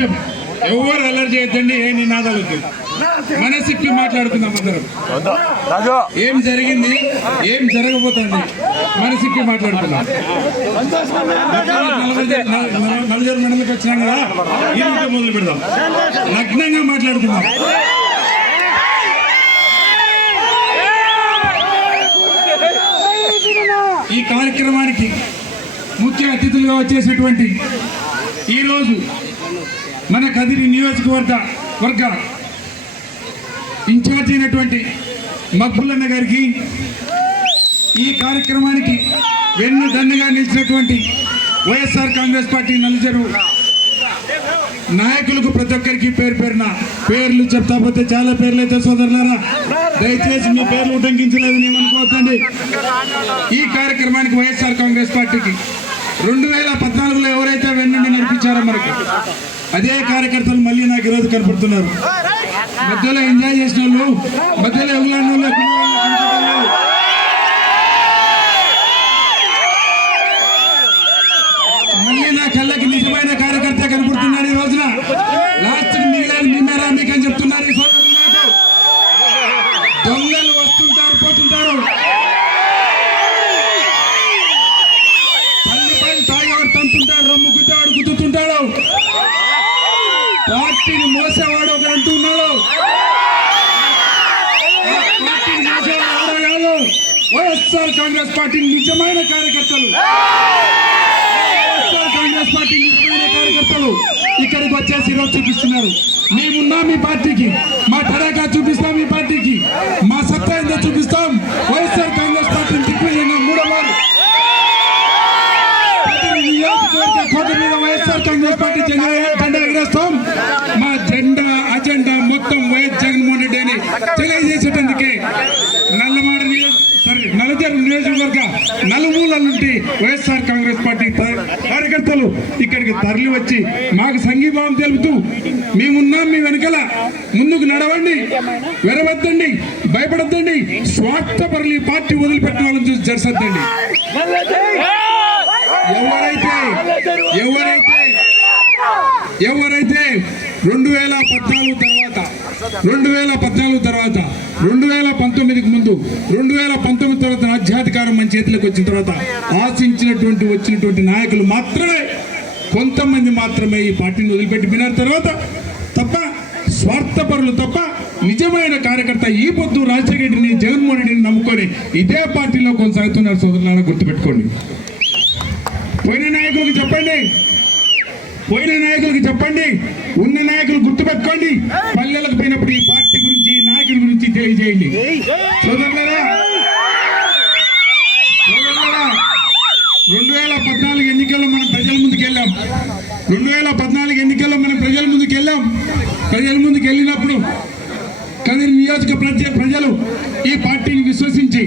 నిమిషం. ఎవరు అలర్ట్ చేయొద్దండి ఏ నినాదాలు వద్దు. మనసిప్పి మాట్లాడుకుందాం అందరం. ఏం జరిగింది? ఏం జరగబోతుంది? మనసిప్పి మాట్లాడుకుందాం నలభై- నల- నల- నలభై మండలికి వచ్చినాం కదా రోజు మొదలు పెడదాం. నగ్నంగా మాట్లాడుకుందాం ఈ కార్యక్రమానికి ముఖ్య అతిథులుగా వచ్చేసినటువంటి ఈరోజు మన కదిరి నియోజకవర్గ వర్గ ఇన్ఛార్జ్ అయినటువంటి మక్బుల్లన్న గారికి ఈ కార్యక్రమానికి వెన్ను దన్నుగా నిలిచినటువంటి వైఎస్ఆర్ కాంగ్రెస్ పార్టీ నలుజరు నాయకులకు ప్రతి ఒక్కరికి పేరు పేరున పేర్లు చెప్తా పోతే చాలా పేర్లు అయితే సోదరులారా దయచేసి మీ పేర్లు ఉటంకించలేదు నేను అనుకోవద్దండి. ఈ కార్యక్రమానికి వైఎస్ఆర్ కాంగ్రెస్ పార్టీకి రెండు వేల పద్నాలుగులో ఎవరైతే వెన్నుండి నడిపించారో మనకు అదే కార్యకర్తలు మళ్ళీ నాకు ఈరోజు కనపడుతున్నారు. మధ్యలో ఎంజాయ్ చేసిన వాళ్ళు మధ్యలో ఎవరు పార్టీని మోసేవాడు ఒకడు అంటున్నాడు పార్టీని మోసేవాడు కాదు. వైఎస్ఆర్ కాంగ్రెస్ పార్టీ నిజమైన కార్యకర్తలు. వైఎస్ఆర్ కాంగ్రెస్ పార్టీ నిజమైన కార్యకర్తలు ఇక్కడికి వచ్చేసి ఈరోజు చూపిస్తున్నారు. మేమున్నా మీ పార్టీకి. మా తడాకా చూపిస్తాం మీ పార్టీకి. మా సత్తా ఏందో చూపిస్తాం వైఎస్ఆర్ కాంగ్రెస్ పార్టీని దిగ్విజయంగా మూడో వారు ప్రతి నియోజకవర్గ కోట మీద వైఎస్ఆర్ కాంగ్రెస్ పార్టీ జెండా జెండా ఎగరేస్తాం మా జెండా అజెండా మొత్తం వైఎస్ జగన్మోహన్ రెడ్డి అని తెలియజేసేటందుకే నల్లమాడ నియోజక సారీ నలజర్ నియోజకవర్గ నలుమూలల నుండి వైఎస్ఆర్ కాంగ్రెస్ పార్టీ కార్యకర్తలు ఇక్కడికి తరలి వచ్చి మాకు సంఘీభావం తెలుపుతూ మేమున్నాం మీ వెనకల ముందుకు నడవండి వెరవద్దండి భయపడద్దండి స్వార్థపరులు ఈ పార్టీ వదిలిపెట్టిన వాళ్ళని చూసి జరసద్దండి ఎవరైతే ఎవరైతే ఎవరైతే రెండు వేల పద్నాలుగు తర్వాత రెండు వేల పద్నాలుగు తర్వాత రెండు వేల పంతొమ్మిదికి ముందు రెండు వేల పంతొమ్మిది తర్వాత రాజ్యాధికారం మన చేతిలోకి వచ్చిన తర్వాత ఆశించినటువంటి వచ్చినటువంటి నాయకులు మాత్రమే కొంతమంది మాత్రమే ఈ పార్టీని వదిలిపెట్టి విన్నారు తర్వాత తప్ప స్వార్థపరులు తప్ప నిజమైన కార్యకర్త ఈ పొద్దు రాజశేఖర రెడ్డిని జగన్మోహన్ రెడ్డిని నమ్ముకొని ఇదే పార్టీలో కొనసాగుతున్నారు సోదరులను గుర్తుపెట్టుకోండి. పోయిన నాయకులకు చెప్పండి. పోయిన నాయకులకు చెప్పండి ఉన్న నాయకులు గుర్తుపెట్టుకోండి. పల్లెలకు పోయినప్పుడు ఈ పార్టీ గురించి ఈ నాయకుడి గురించి తెలియజేయండి. సోదరులారా సోదరులారా రెండు వేల పద్నాలుగు ఎన్నికల్లో మనం ప్రజల ముందుకు వెళ్ళాం. రెండు వేల పద్నాలుగు ఎన్నికల్లో మనం ప్రజల ముందుకు వెళ్ళాం. ప్రజల ముందుకు వెళ్ళినప్పుడు కదిరి నియోజక ప్రజ ప్రజలు ఈ పార్టీని విశ్వసించి